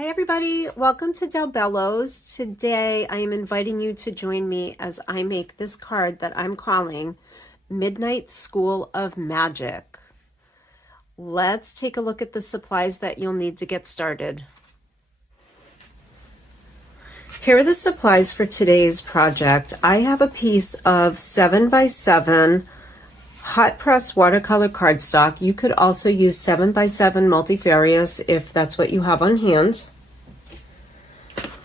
Hi everybody, welcome to Bello's. Today I am inviting you to join me as I make this card that I'm calling Midnight School of Magic. Let's take a look at the supplies that you'll need to get started. Here are the supplies for today's project. I have a piece of 7x7 hot press watercolor cardstock. You could also use 7x7 multifarious if that's what you have on hand.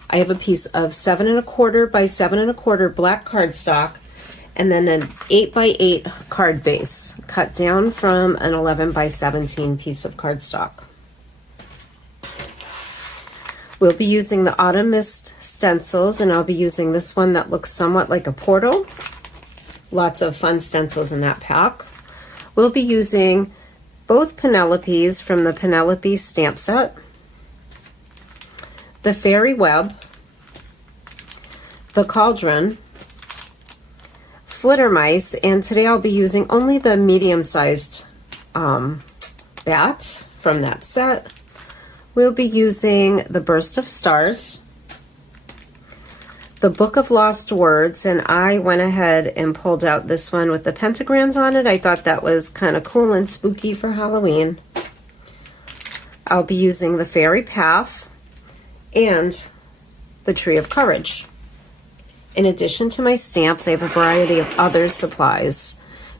I have a piece of 7 1/4 by 7 1/4 black cardstock, and then an 8x8 card base cut down from an 11x17 piece of cardstock. We'll be using the Autumn Mist stencils, and I'll be using this one that looks somewhat like a portal. Lots of fun stencils in that pack. We'll be using both Penelopes from the Penelope stamp set, the Fairy Web, the Cauldron, Flitter Mice, and today I'll be using only the medium-sized bats from that set. We'll be using the Burst of Stars, the Book of Lost Words, and I went ahead and pulled out this one with the pentagrams on it. I thought that was kind of cool and spooky for Halloween. I'll be using the Fairy Path and the Tree of Courage. In addition to my stamps, I have a variety of other supplies.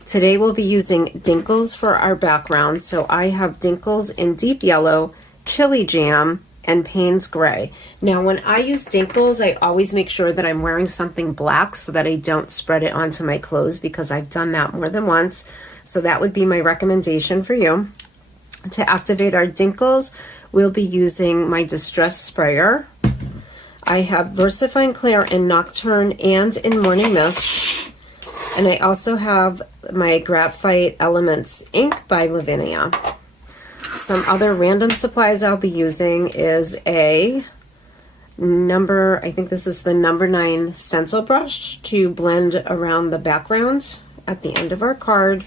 Today we'll be using Dinkles for our background, so I have Dinkles in Deep Yellow, Chili Jam, and Payne's Gray. Now when I use Dinkles, I always make sure that I'm wearing something black so that I don't spread it onto my clothes, because I've done that more than once. So that would be my recommendation for you. To activate our Dinkles, we'll be using my Distress Sprayer. I have VersaFine Clair in Nocturne and in Morning Mist. And I also have my Graphite Elements ink by Lavinia. Some other random supplies I'll be using is I think this is the number 9 stencil brush to blend around the background at the end of our card.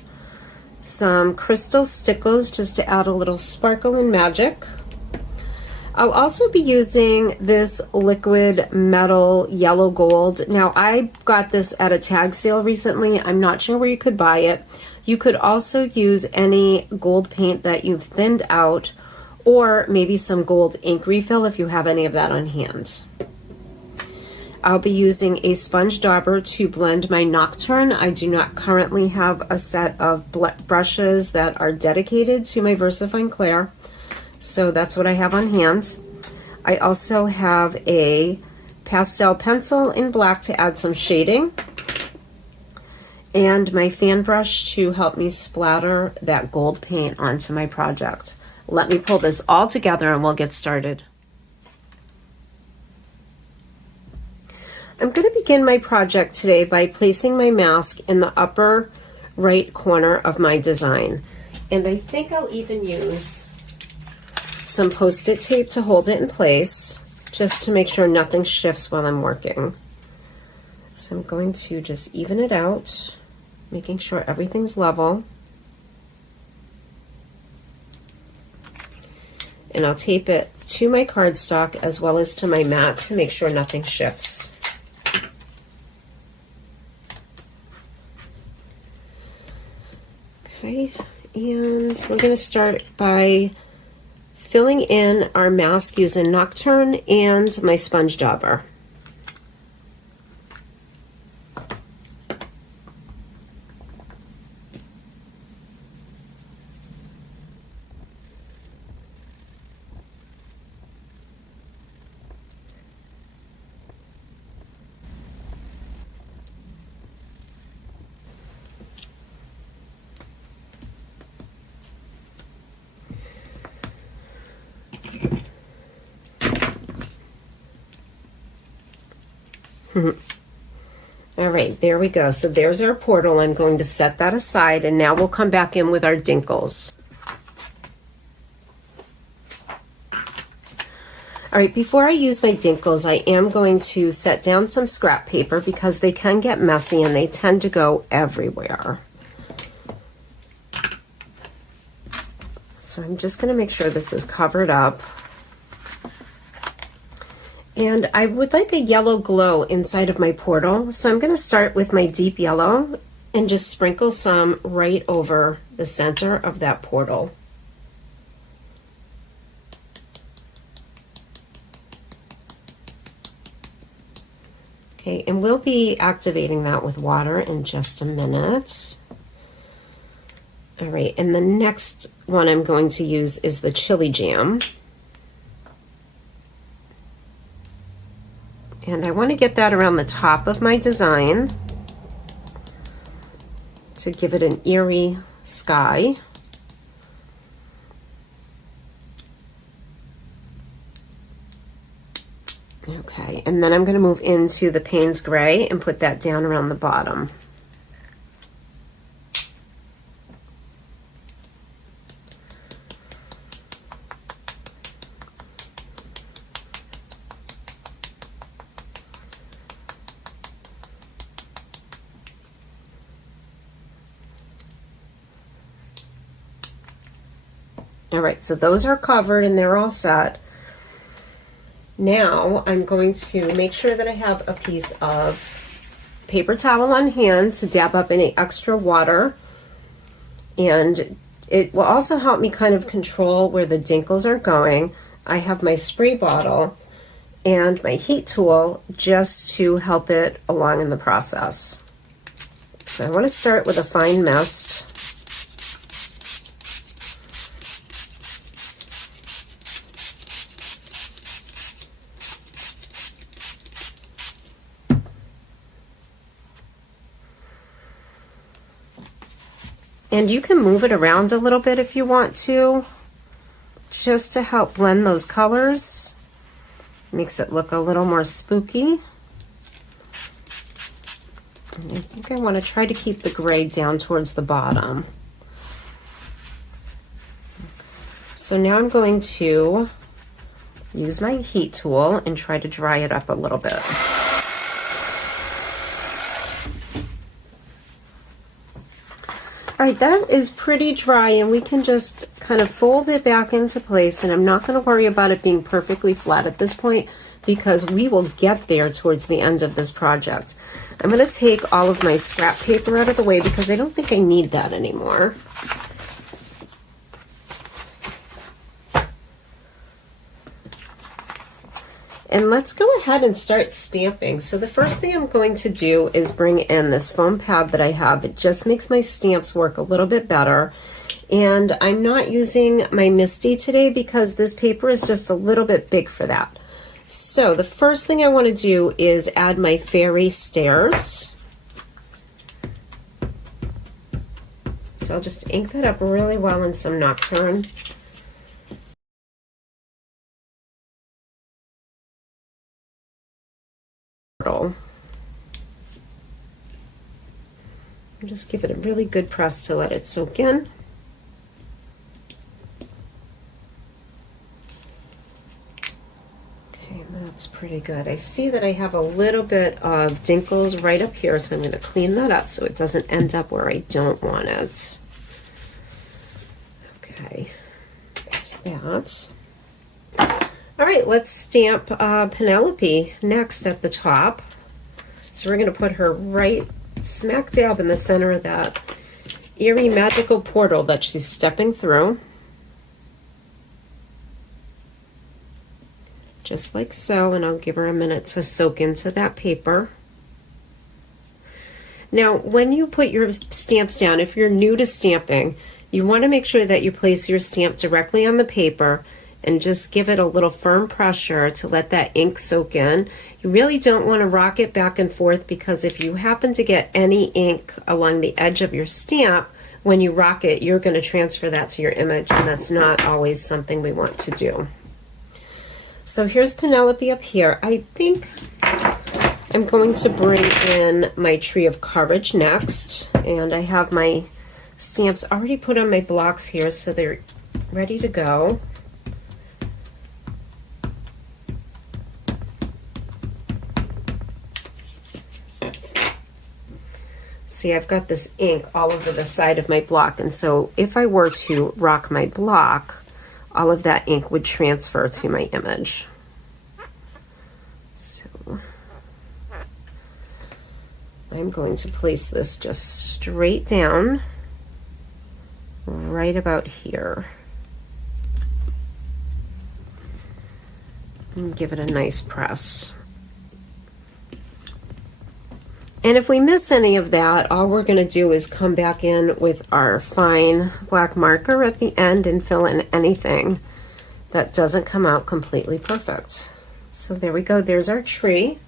Some crystal stickles just to add a little sparkle and magic. I'll also be using this liquid metal yellow gold. Now I got this at a tag sale recently. I'm not sure where you could buy it. You could also use any gold paint that you've thinned out, or maybe some gold ink refill if you have any of that on hand. I'll be using a sponge dauber to blend my Nocturne. I do not currently have a set of brushes that are dedicated to my VersaFine Clair, so that's what I have on hand. I also have a pastel pencil in black to add some shading, and my fan brush to help me splatter that gold paint onto my project. Let me pull this all together and we'll get started. I'm going to begin my project today by placing my mask in the upper right corner of my design. And I think I'll even use some Post-it tape to hold it in place, just to make sure nothing shifts while I'm working. So I'm going to just even it out, making sure everything's level. And I'll tape it to my cardstock as well as to my mat to make sure nothing shifts. Okay, and we're going to start by filling in our mask using Nocturne and my sponge dauber. All right, there we go. So there's our portal. I'm going to set that aside, and now we'll come back in with our Dinkles. All right, before I use my Dinkles, I am going to set down some scrap paper because they can get messy and they tend to go everywhere. So I'm just going to make sure this is covered up. And I would like a yellow glow inside of my portal, so I'm going to start with my deep yellow and just sprinkle some right over the center of that portal. Okay, and we'll be activating that with water in just a minute. All right, and the next one I'm going to use is the chili jam. And I want to get that around the top of my design to give it an eerie sky. Okay, and then I'm going to move into the Payne's Gray and put that down around the bottom. All right, so those are covered and they're all set. Now I'm going to make sure that I have a piece of paper towel on hand to dab up any extra water, and it will also help me kind of control where the dinkles are going. I have my spray bottle and my heat tool just to help it along in the process. So I want to start with a fine mist. And you can move it around a little bit if you want to, just to help blend those colors. Makes it look a little more spooky. And I think I want to try to keep the gray down towards the bottom. So now I'm going to use my heat tool and try to dry it up a little bit. All right, that is pretty dry, and we can just kind of fold it back into place, and I'm not going to worry about it being perfectly flat at this point because we will get there towards the end of this project. I'm going to take all of my scrap paper out of the way because I don't think I need that anymore. And let's go ahead and start stamping. So the first thing I'm going to do is bring in this foam pad that I have. It just makes my stamps work a little bit better. And I'm not using my Misty today because this paper is just a little bit big for that. So the first thing I want to do is add my fairy stairs. So I'll just ink that up really well in some Nocturne. And just give it a really good press to let it soak in. Okay, that's pretty good. I see that I have a little bit of dinkles right up here, so I'm going to clean that up so it doesn't end up where I don't want it. Okay, there's that. All right, let's stamp Penelope next at the top. So we're going to put her right smack dab in the center of that eerie magical portal that she's stepping through. Just like so, and I'll give her a minute to soak into that paper. Now, when you put your stamps down, if you're new to stamping, you want to make sure that you place your stamp directly on the paper and just give it a little firm pressure to let that ink soak in. You really don't want to rock it back and forth because if you happen to get any ink along the edge of your stamp, when you rock it, you're going to transfer that to your image, and that's not always something we want to do. So here's Penelope up here. I think I'm going to bring in my Tree of Courage next, and I have my stamps already put on my blocks here so they're ready to go. See, I've got this ink all over the side of my block, and so if I were to rock my block, all of that ink would transfer to my image. So I'm going to place this just straight down right about here. And give it a nice press. And if we miss any of that, all we're going to do is come back in with our fine black marker at the end and fill in anything that doesn't come out completely perfect. So there we go, there's our tree.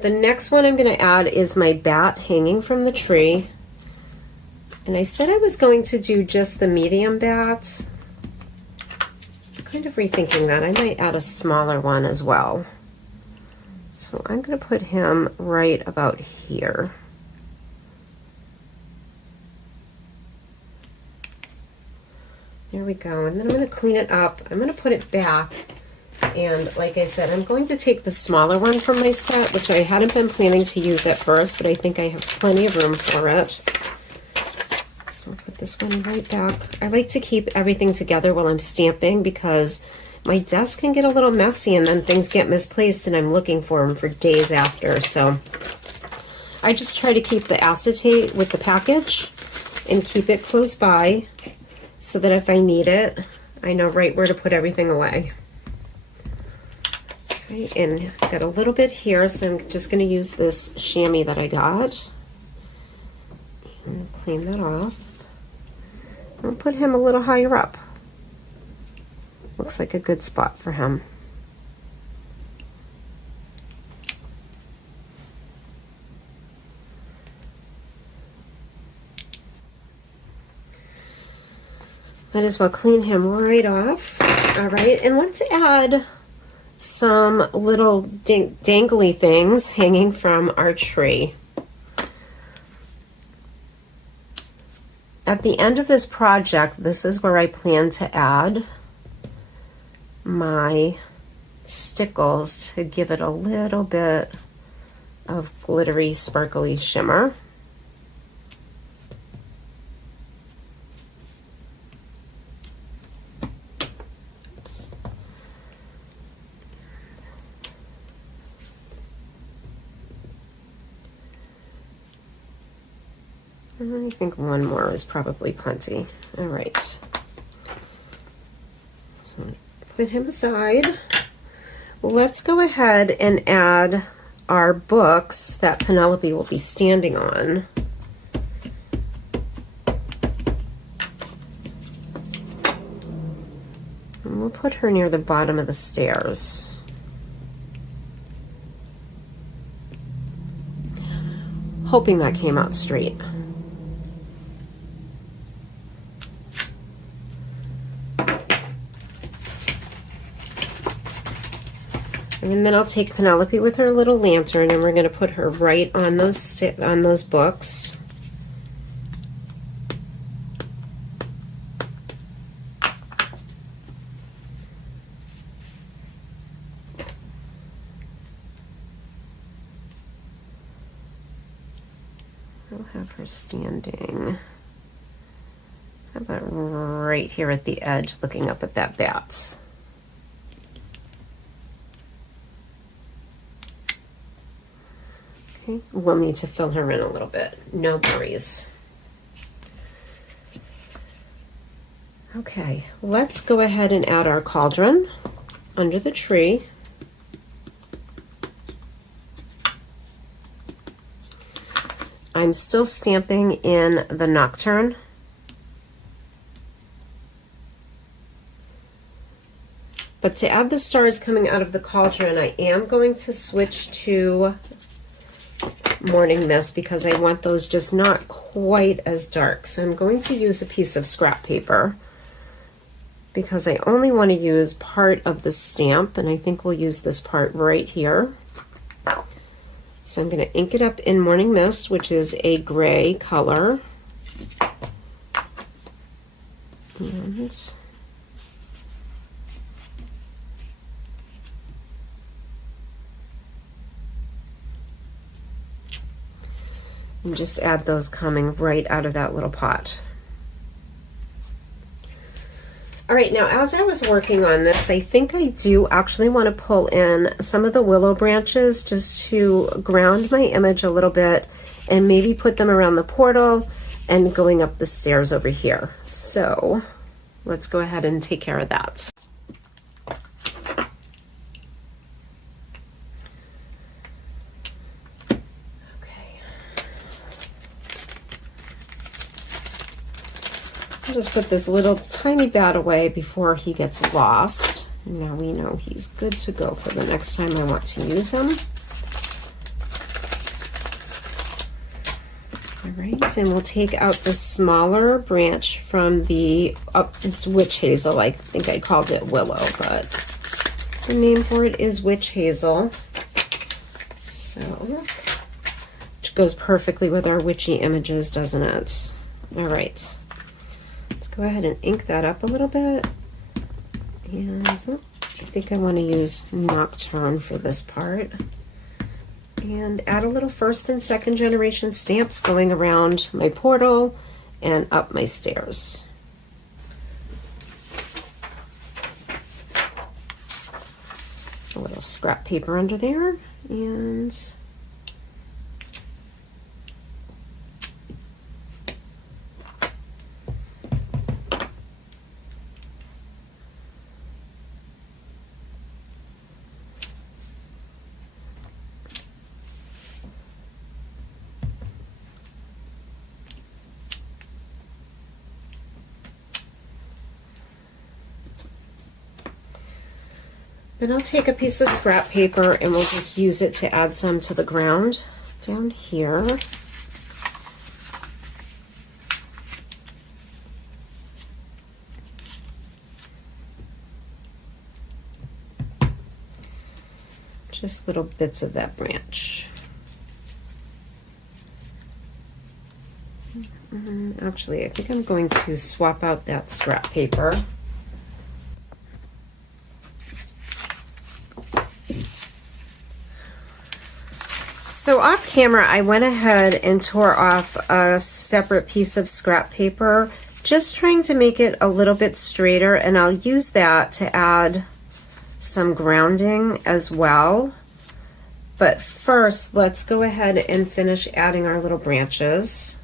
The next one I'm going to add is my bat hanging from the tree. And I said I was going to do just the medium bat. I'm kind of rethinking that. I might add a smaller one as well. So I'm going to put him right about here. There we go. And then I'm going to clean it up. I'm going to put it back. And like I said, I'm going to take the smaller one from my set, which I hadn't been planning to use at first, but I think I have plenty of room for it. So I'll put this one right back. I like to keep everything together while I'm stamping because my desk can get a little messy and then things get misplaced and I'm looking for them for days after. So I just try to keep the acetate with the package and keep it close by so that if I need it, I know right where to put everything away. Okay, and got a little bit here, so I'm just going to use this chamois that I got and clean that off. I'll put him a little higher up. Looks like a good spot for him. Might as well clean him right off. All right, and let's add some little dangly things hanging from our tree. At the end of this project, this is where I plan to add my stickles to give it a little bit of glittery, sparkly shimmer. I think one more is probably plenty. All right. So put him aside. Let's go ahead and add our books that Penelope will be standing on. And we'll put her near the bottom of the stairs. Hoping that came out straight. And then I'll take Penelope with her little lantern, and we're going to put her right on those books. I'll have her standing. How about right here at the edge, looking up at that bat? Okay, we'll need to fill her in a little bit. No worries. Okay, let's go ahead and add our cauldron under the tree. I'm still stamping in the Nocturne. But to add the stars coming out of the cauldron, I am going to switch to Morning Mist because I want those just not quite as dark. So I'm going to use a piece of scrap paper because I only want to use part of the stamp, and I think we'll use this part right here. So I'm going to ink it up in Morning Mist, which is a gray color. And just add those coming right out of that little pot. All right, now as I was working on this, I think I do actually want to pull in some of the willow branches just to ground my image a little bit and maybe put them around the portal and going up the stairs over here. So let's go ahead and take care of that. I'll just put this little tiny bat away before he gets lost. Now we know he's good to go for the next time I want to use him. All right, and we'll take out the smaller branch from the, it's witch hazel. I think I called it willow, but the name for it is witch hazel. So, which goes perfectly with our witchy images, doesn't it? All right. Let's go ahead and ink that up a little bit. And I think I want to use Nocturne for this part. And add a little first and second generation stamps going around my portal and up my stairs. A little scrap paper under there, and then I'll take a piece of scrap paper and we'll just use it to add some to the ground down here. Just little bits of that branch. Actually, I think I'm going to swap out that scrap paper. So off camera, I went ahead and tore off a separate piece of scrap paper, just trying to make it a little bit straighter, and I'll use that to add some grounding as well. But first, let's go ahead and finish adding our little branches.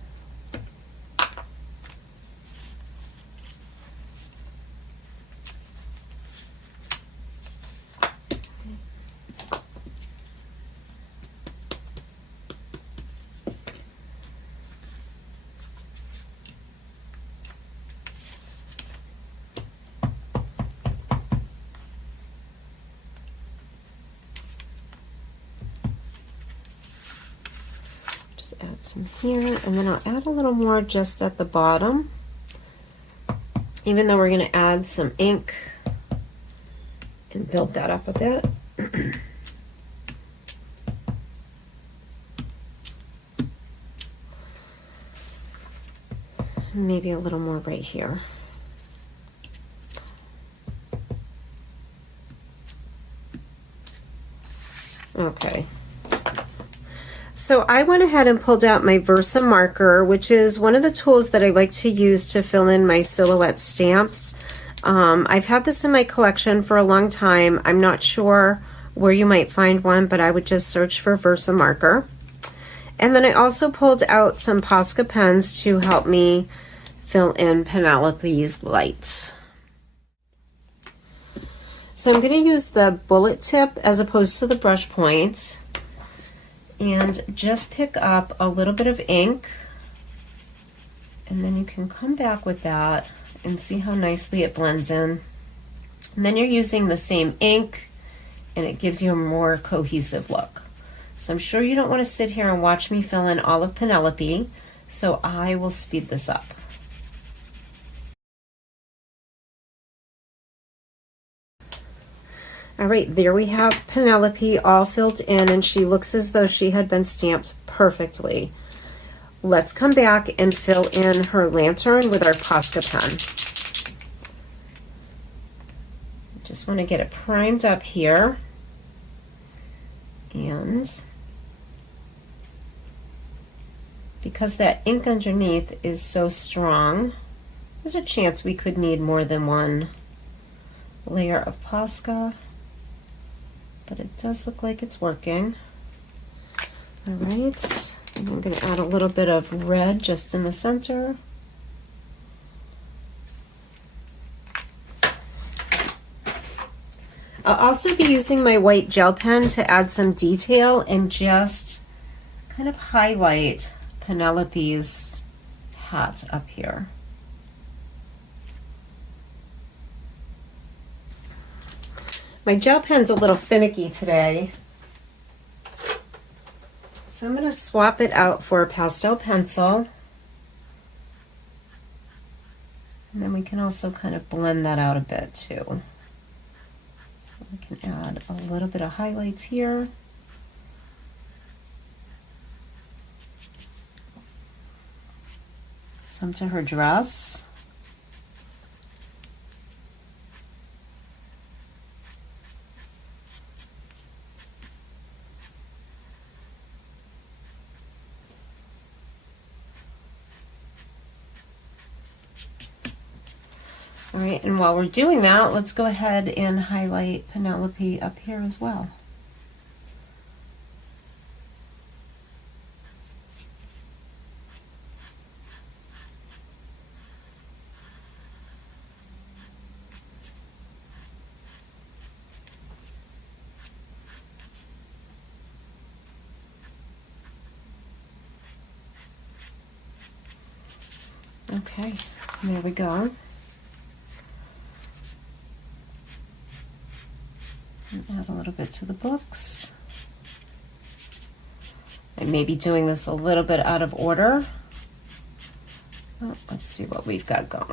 Add some here, and then I'll add a little more just at the bottom, even though we're going to add some ink and build that up a bit. Maybe a little more right here. Okay. So I went ahead and pulled out my Versa marker, which is one of the tools that I like to use to fill in my silhouette stamps. I've had this in my collection for a long time. I'm not sure where you might find one, but I would just search for Versa marker. And then I also pulled out some Posca pens to help me fill in Penelope's light. So I'm going to use the bullet tip as opposed to the brush point, and just pick up a little bit of ink, and then you can come back with that and see how nicely it blends in. And then you're using the same ink and it gives you a more cohesive look. So I'm sure you don't want to sit here and watch me fill in all of Penelope, so I will speed this up. All right, there we have Penelope all filled in, and she looks as though she had been stamped perfectly. Let's come back and fill in her lantern with our Posca pen. Just want to get it primed up here, and because that ink underneath is so strong, there's a chance we could need more than one layer of Posca, but it does look like it's working. All right, and I'm going to add a little bit of red just in the center. I'll also be using my white gel pen to add some detail and just kind of highlight Penelope's hat up here. My gel pen's a little finicky today, so I'm going to swap it out for a pastel pencil. And then we can also kind of blend that out a bit too. So we can add a little bit of highlights here. Some to her dress. All right, and while we're doing that, let's go ahead and highlight Penelope up here as well. Okay, there we go. And add a little bit to the books. I may be doing this a little bit out of order. Oh, let's see what we've got going.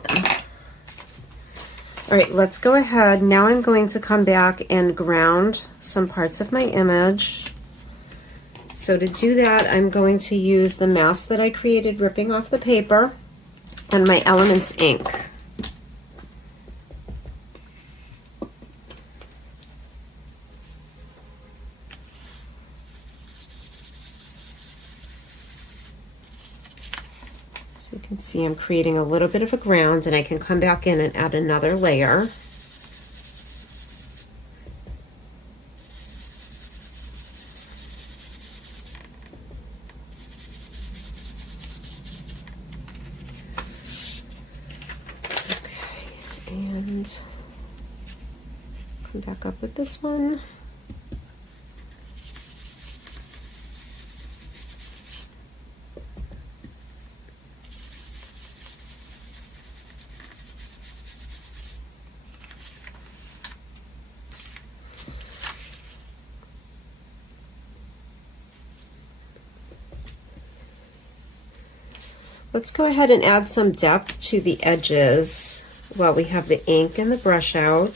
All right, let's go ahead. Now I'm going to come back and ground some parts of my image. So to do that, I'm going to use the mask that I created ripping off the paper and my Elements ink. So you can see I'm creating a little bit of a ground, and I can come back in and add another layer. And come back up with this one. Let's go ahead and add some depth to the edges while we have the ink and the brush out.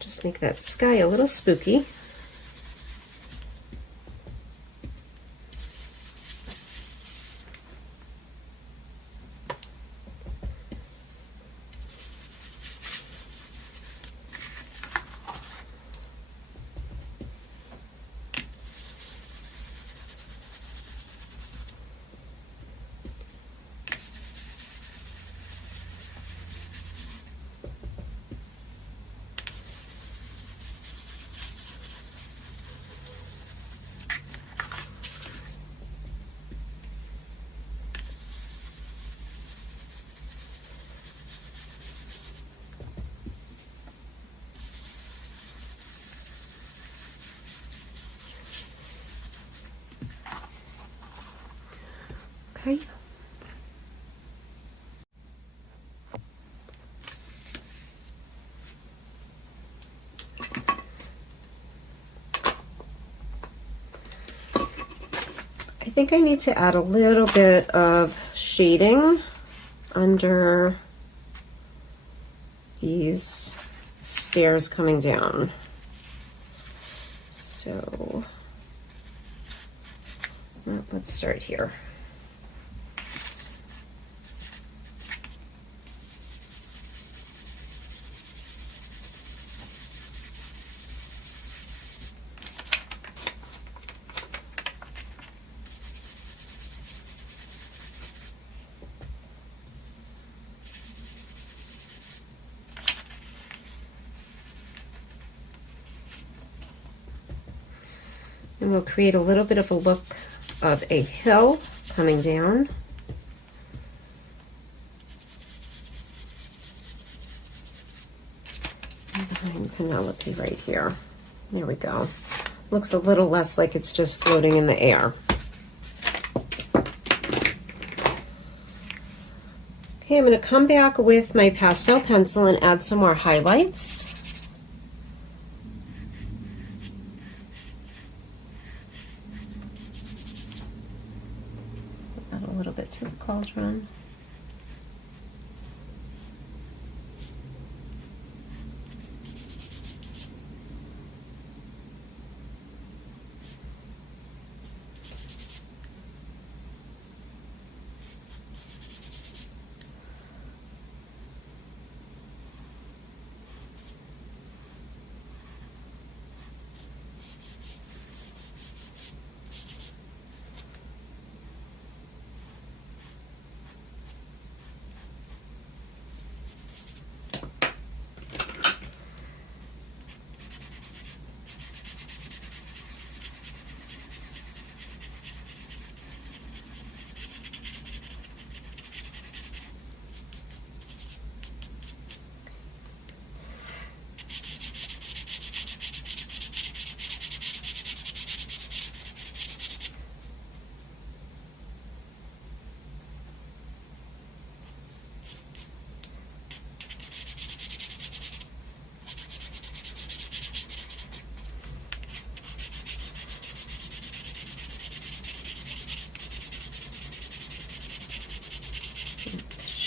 Just make that sky a little spooky. Okay. I think I need to add a little bit of shading under these stairs coming down. So let's start here. And we'll create a little bit of a look of a hill coming down. And behind Penelope right here. There we go. Looks a little less like it's just floating in the air. Okay, I'm going to come back with my pastel pencil and add some more highlights. Add a little bit to the cauldron.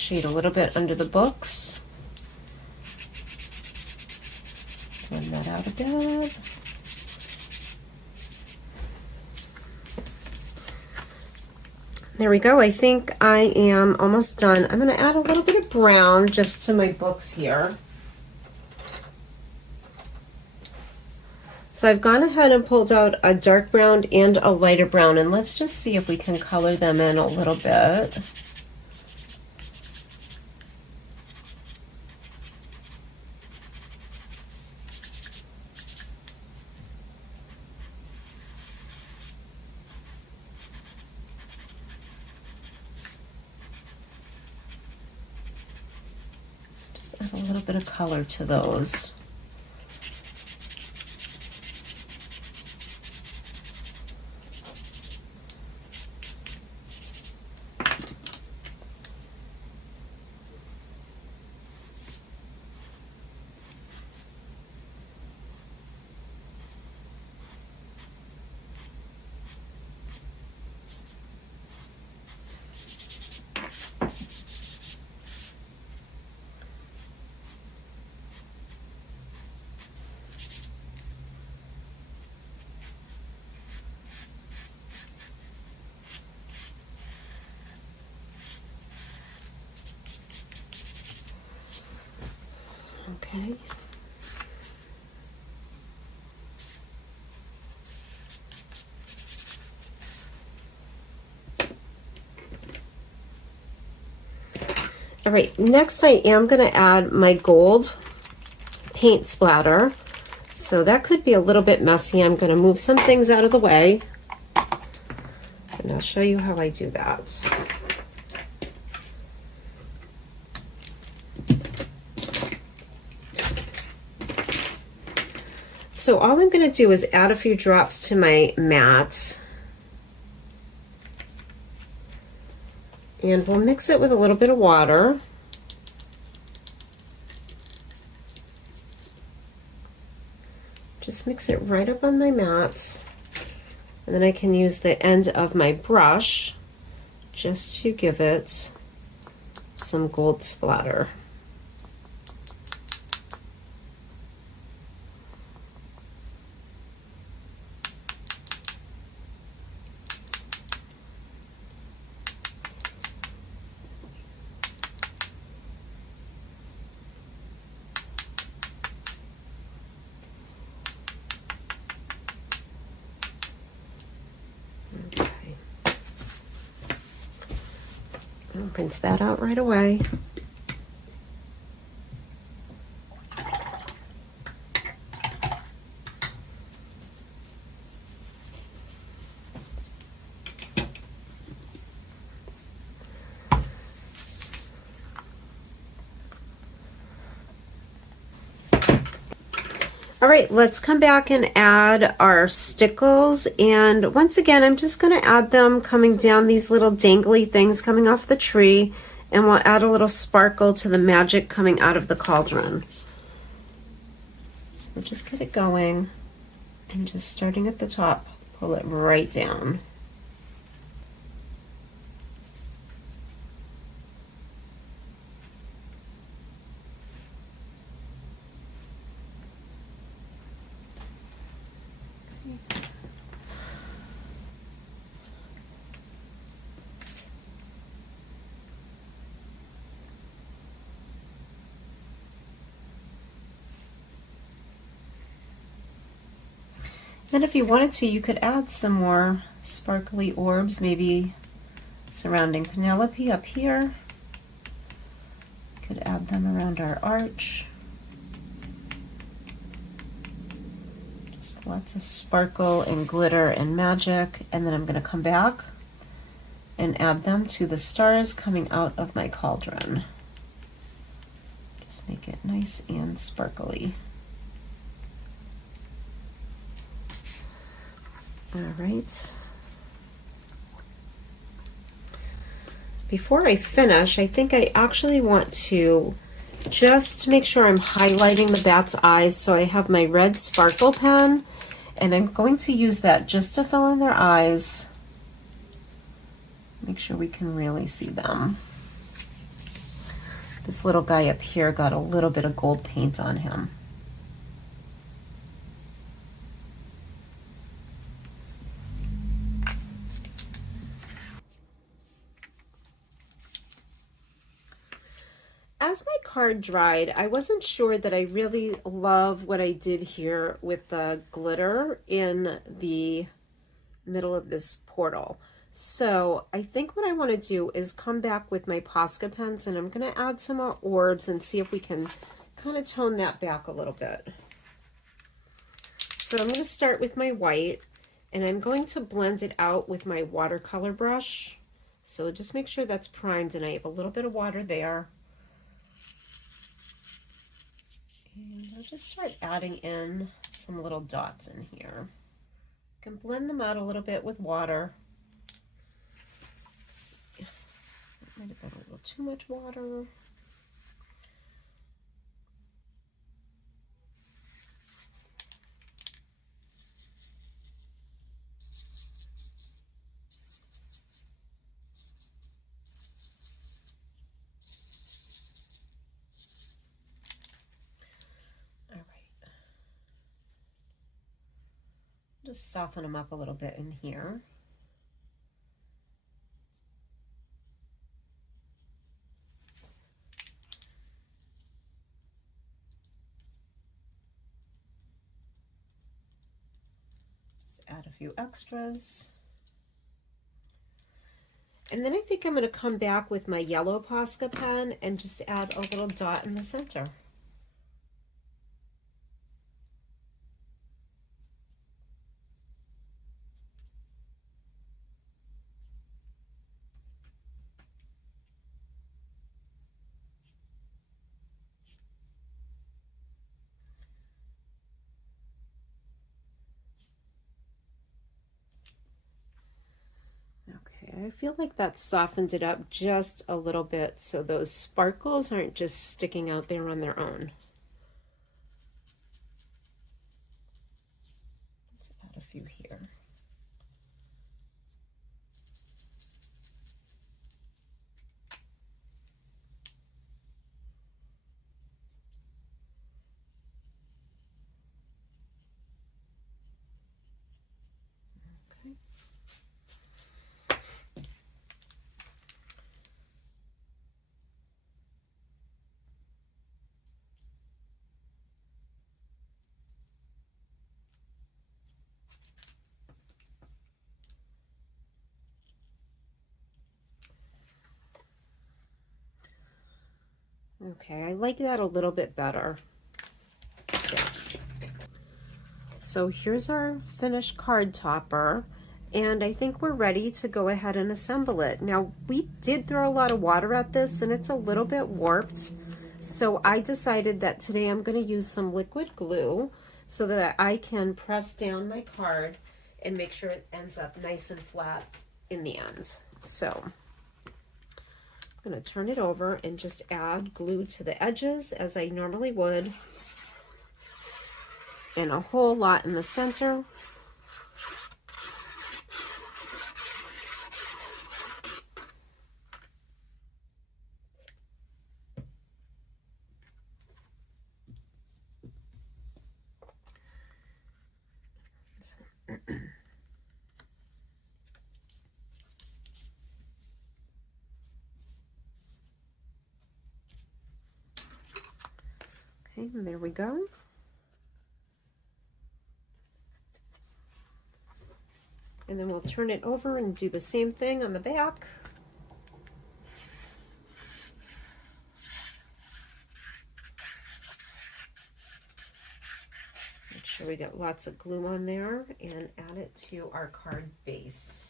Shade a little bit under the books. Blend that out a bit. There we go. I think I am almost done. I'm going to add a little bit of brown just to my books here. So I've gone ahead and pulled out a dark brown and a lighter brown, and let's just see if we can color them in a little bit. Add a little bit of color to those. Okay. All right, next I am going to add my gold paint splatter. So that could be a little bit messy. I'm going to move some things out of the way, and I'll show you how I do that. So all I'm going to do is add a few drops to my mat, and we'll mix it with a little bit of water. Just mix it right up on my mat, and then I can use the end of my brush just to give it some gold splatter. Rinse that out right away. All right, let's come back and add our stickles. And once again, I'm just going to add them coming down these little dangly things coming off the tree. And we'll add a little sparkle to the magic coming out of the cauldron. So we'll just get it going. And just starting at the top, pull it right down. And if you wanted to, you could add some more sparkly orbs, maybe surrounding Penelope up here. You could add them around our arch. Just lots of sparkle and glitter and magic. And then I'm going to come back and add them to the stars coming out of my cauldron. Just make it nice and sparkly. All right. Before I finish, I think I actually want to just make sure I'm highlighting the bat's eyes. So I have my red sparkle pen, and I'm going to use that just to fill in their eyes. Make sure we can really see them. This little guy up here got a little bit of gold paint on him. As my card dried, I wasn't sure that I really love what I did here with the glitter in the middle of this portal. So I think what I want to do is come back with my Posca pens, and I'm going to add some more orbs and see if we can kind of tone that back a little bit. So I'm going to start with my white, and I'm going to blend it out with my watercolor brush. So just make sure that's primed, and I have a little bit of water there. And I'll just start adding in some little dots in here. You can blend them out a little bit with water. Let's see. That might have been a little too much water. Just soften them up a little bit in here. Just add a few extras. And then I think I'm going to come back with my yellow Posca pen and just add a little dot in the center. I feel like that softened it up just a little bit so those sparkles aren't just sticking out there on their own. Let's add a few here. Okay, I like that a little bit better. So here's our finished card topper, and I think we're ready to go ahead and assemble it. Now, we did throw a lot of water at this, and it's a little bit warped, so I decided that today I'm going to use some liquid glue so that I can press down my card and make sure it ends up nice and flat in the end. So I'm going to turn it over and just add glue to the edges as I normally would, and a whole lot in the center. Okay, and there we go. And then we'll turn it over and do the same thing on the back. Make sure we get lots of glue on there and add it to our card base.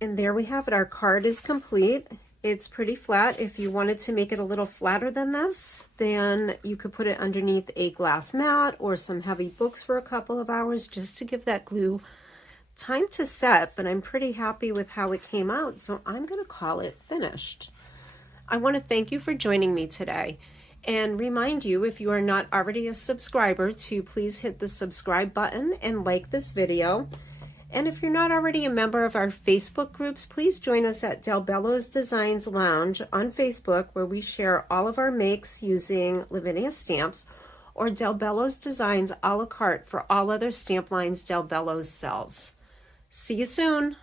And there we have it. Our card is complete. It's pretty flat. If you wanted to make it a little flatter than this, then you could put it underneath a glass mat or some heavy books for a couple of hours just to give that glue time to set. But I'm pretty happy with how it came out, so I'm going to call it finished. I want to thank you for joining me today and remind you, if you are not already a subscriber, to please hit the subscribe button and like this video. And if you're not already a member of our Facebook groups, please join us at Bello's Designs Lounge on Facebook, where we share all of our makes using Lavinia stamps, or Bello's Designs a la carte for all other stamp lines Bello's sells. See you soon.